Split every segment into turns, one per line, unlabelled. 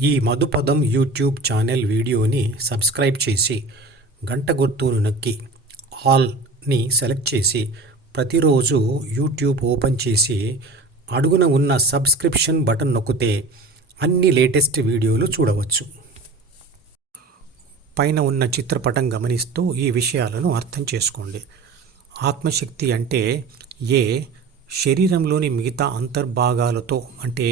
ఈ మధుపదం YouTube channel వీడియోని సబ్స్క్రైబ్ చేసి గంట గుర్తును నొక్కి ఆల్ని సెలెక్ట్ చేసి ప్రతిరోజు యూట్యూబ్ ఓపెన్ చేసి అడుగున ఉన్న సబ్స్క్రిప్షన్ బటన్ నొక్కితే అన్ని లేటెస్ట్ వీడియోలు చూడవచ్చు. పైన ఉన్న చిత్రపటం గమనిస్తూ ఈ విషయాలను అర్థం చేసుకోండి. ఆత్మశక్తి అంటే ఏ? శరీరంలోని మిగతా అంతర్భాగాలతో అంటే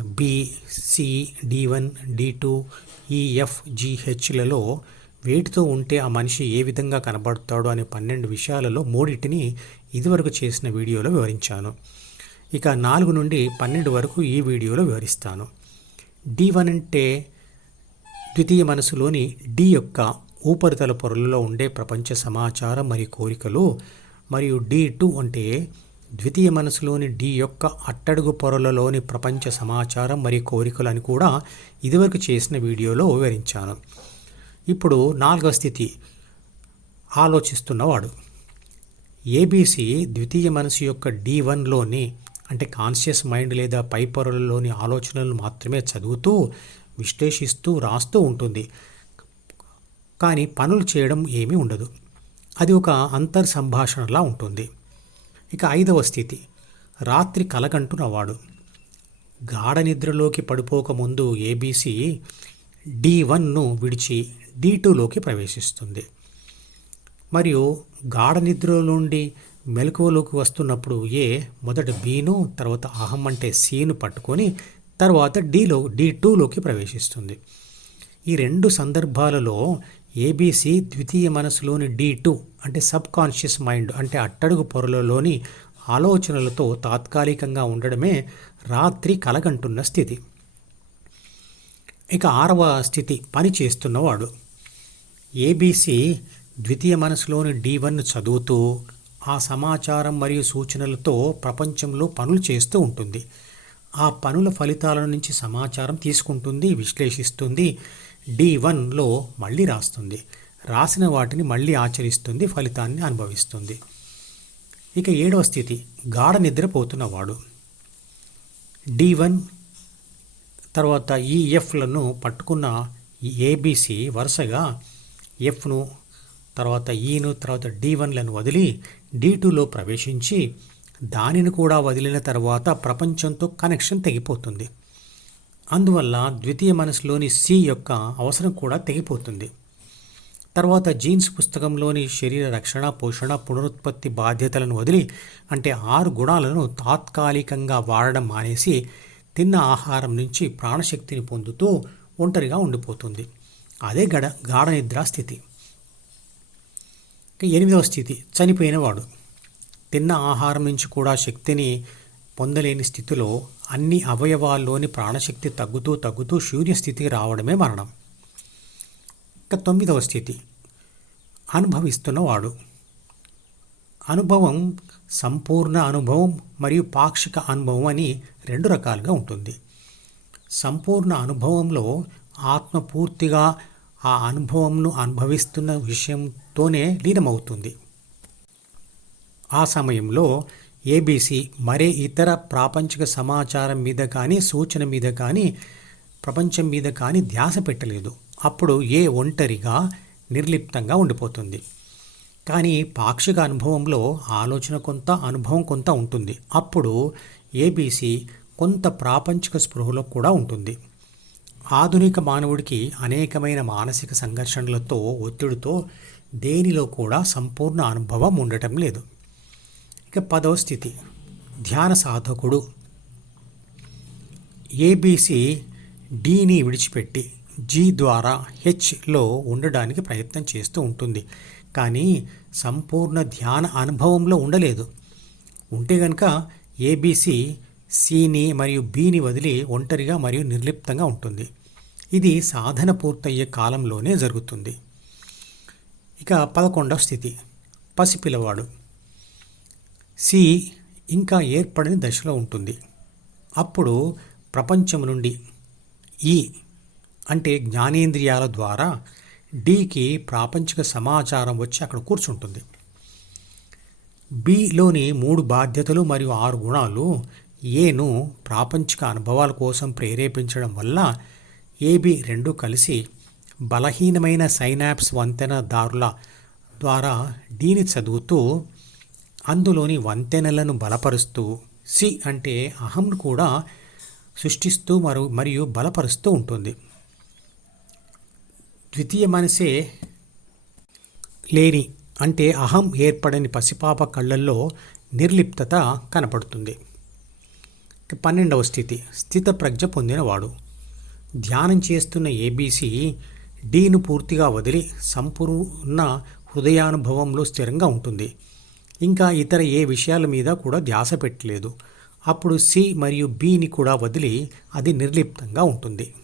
B C D one D two EF జిహెచ్లలో వేటితో ఉంటే ఆ మనిషి ఏ విధంగా కనబడతాడు అనే పన్నెండు విషయాలలో మూడింటిని ఇదివరకు చేసిన వీడియోలో వివరించాను. ఇక నాలుగు నుండి పన్నెండు వరకు ఈ వీడియోలో వివరిస్తాను. డి వన్ అంటే ద్వితీయ మనసులోని డి యొక్క ఉపరితల పొరలలో ఉండే ప్రపంచ సమాచారం మరియు కోరికలు మరియు డి టూ అంటే ద్వితీయ మనసులోని డి యొక్క అట్టడుగు పొరలలోని ప్రపంచ సమాచారం మరియు కోరికలు అని కూడా ఇదివరకు చేసిన వీడియోలో వివరించాను. ఇప్పుడు నాలుగవ స్థితి. ఆలోచిస్తున్నవాడు. ఏబీసీ ద్వితీయ మనసు యొక్క డి వన్లోని అంటే కాన్షియస్ మైండ్ లేదా పై పొరలలోని ఆలోచనలు మాత్రమే చదువుతూ విశ్లేషిస్తూ రాస్తూ ఉంటుంది. కానీ పనులు చేయడం ఏమీ ఉండదు. అది ఒక అంతర్ సంభాషణలా ఉంటుంది. ఇక ఐదవ స్థితి. రాత్రి కలగంటున్నవాడు గాఢ నిద్రలోకి పడిపోకముందు ఏబీసీ డి వన్ను విడిచి డి టూలోకి ప్రవేశిస్తుంది. మరియు గాఢ నిద్ర నుండి మెలకువలోకి వస్తున్నప్పుడు ఏ మొదట బీను తర్వాత అహం అంటే సీను పట్టుకొని తర్వాత డీలో డి టూలోకి ప్రవేశిస్తుంది. ఈ రెండు సందర్భాలలో ఏబీసీ ద్వితీయ మనసులోని డి టూ అంటే సబ్ కాన్షియస్ మైండ్ అంటే అట్టడుగు పొరలలోని ఆలోచనలతో తాత్కాలికంగా ఉండడమే రాత్రి కలగంటున్న స్థితి. ఇక ఆరవ స్థితి పని చేస్తున్నవాడు. ఏబీసీ ద్వితీయ మనసులోని డి వన్ చదువుతూ ఆ సమాచారం మరియు సూచనలతో ప్రపంచంలో పనులు చేస్తూ ఉంటుంది. ఆ పనుల ఫలితాల నుంచి సమాచారం తీసుకుంటుంది విశ్లేషిస్తుంది డి వన్లో మళ్ళీ రాస్తుంది. రాసిన వాటిని మళ్ళీ ఆచరిస్తుంది ఫలితాన్ని అనుభవిస్తుంది. ఇక ఏడవ స్థితి గాఢ నిద్రపోతున్నవాడు డి వన్ తర్వాత ఈ ఎఫ్లను పట్టుకున్న ఏబీసీ వరుసగా ఎఫ్ను తర్వాత ఈను తర్వాత డి వన్లను వదిలి డి టూలో ప్రవేశించి దానిని కూడా వదిలిన తర్వాత ప్రపంచంతో కనెక్షన్ తెగిపోతుంది. అందువల్ల ద్వితీయ మనసులోని సి యొక్క అవసరం కూడా తెగిపోతుంది. తర్వాత జీన్స్ పుస్తకంలోని శరీర రక్షణ పోషణ పునరుత్పత్తి బాధ్యతలను వదిలి అంటే ఆరు గుణాలను తాత్కాలికంగా వాడడం మానేసి తిన్న ఆహారం నుంచి ప్రాణశక్తిని పొందుతూ ఒంటరిగా ఉండిపోతుంది. అదే గడ గాఢ నిద్ర స్థితి ఎనిమిదవ స్థితి చనిపోయినవాడు. తిన్న ఆహారం నుంచి కూడా శక్తిని పొందలేని స్థితిలో అన్ని అవయవాల్లోని ప్రాణశక్తి తగ్గుతూ తగ్గుతూ శూన్యస్థితికి రావడమే మరణం. ఇక తొమ్మిదవ స్థితి. అనుభవిస్తున్నవాడు. అనుభవం సంపూర్ణ అనుభవం మరియు పాక్షిక అనుభవం అని రెండు రకాలుగా ఉంటుంది. సంపూర్ణ అనుభవంలో ఆత్మ పూర్తిగా ఆ అనుభవంను అనుభవిస్తున్న విషయంతోనే లీనమవుతుంది. ఆ సమయంలో ఏబీసీ మరే ఇతర ప్రాపంచిక సమాచారం మీద కానీ సూచన మీద కానీ ప్రపంచం మీద కానీ ధ్యాస పెట్టలేదు. అప్పుడు ఏ ఒంటరిగా నిర్లిప్తంగా ఉండిపోతుంది. కానీ పాక్షిక అనుభవంలో ఆలోచన కొంత అనుభవం కొంత ఉంటుంది. అప్పుడు ఏబీసీ కొంత ప్రాపంచిక స్పృహలో కూడా ఉంటుంది. ఆధునిక మానవుడికి అనేకమైన మానసిక సంఘర్షణలతో ఒత్తిడితో దేనిలో కూడా సంపూర్ణ అనుభవం ఉండటం లేదు. ఇక పదవ స్థితి. ధ్యాన సాధకుడు. ఏబీసీ డీని విడిచిపెట్టి జీ ద్వారా హెచ్లో ఉండడానికి ప్రయత్నం చేస్తూ ఉంటుంది. కానీ సంపూర్ణ ధ్యాన అనుభవంలో ఉండలేదు. ఉంటే గనక ఏబీసీ సిని మరియు బిని వదిలి ఒంటరిగా మరియు నిర్లిప్తంగా ఉంటుంది. ఇది సాధన పూర్తయ్యే కాలంలోనే జరుగుతుంది. ఇక పదకొండవ స్థితి. పసిపిల్లవాడు. సి ఇంకా ఏర్పడని దశలో ఉంటుంది. అప్పుడు ప్రపంచం నుండి ఈ అంటే జ్ఞానేంద్రియాల ద్వారా డికి ప్రాపంచిక సమాచారం వచ్చి అక్కడ కూర్చుంటుంది. బిలోని మూడు బాధ్యతలు మరియు ఆరు గుణాలు ఏను ప్రాపంచిక అనుభవాల కోసం ప్రేరేపించడం వల్ల ఏబి రెండు కలిసి బలహీనమైన సైనాప్స్ వంతెన దారుల ద్వారా డీని చదువుతూ అందులోని వంతెనలను బలపరుస్తూ సి అంటే అహంను కూడా సృష్టిస్తూ మరు మరియు బలపరుస్తూ ఉంటుంది. ద్వితీయ మనసే లేని అంటే అహం ఏర్పడని పసిపాప కళ్ళల్లో నిర్లిప్తత కనపడుతుంది. పన్నెండవ స్థితి స్థితప్రజ్ఞ పొందినవాడు. ధ్యానం చేస్తున్న ఏబీసీ డీను పూర్తిగా వదిలి సంపూర్ణ హృదయానుభవంలో స్థిరంగా ఉంటుంది. ఇంకా ఇతర ఏ విషయాల మీద కూడా ధ్యాస పెట్టలేదు. అప్పుడు సి మరియు బిని కూడా వదిలి అది నిర్లిప్తంగా ఉంటుంది.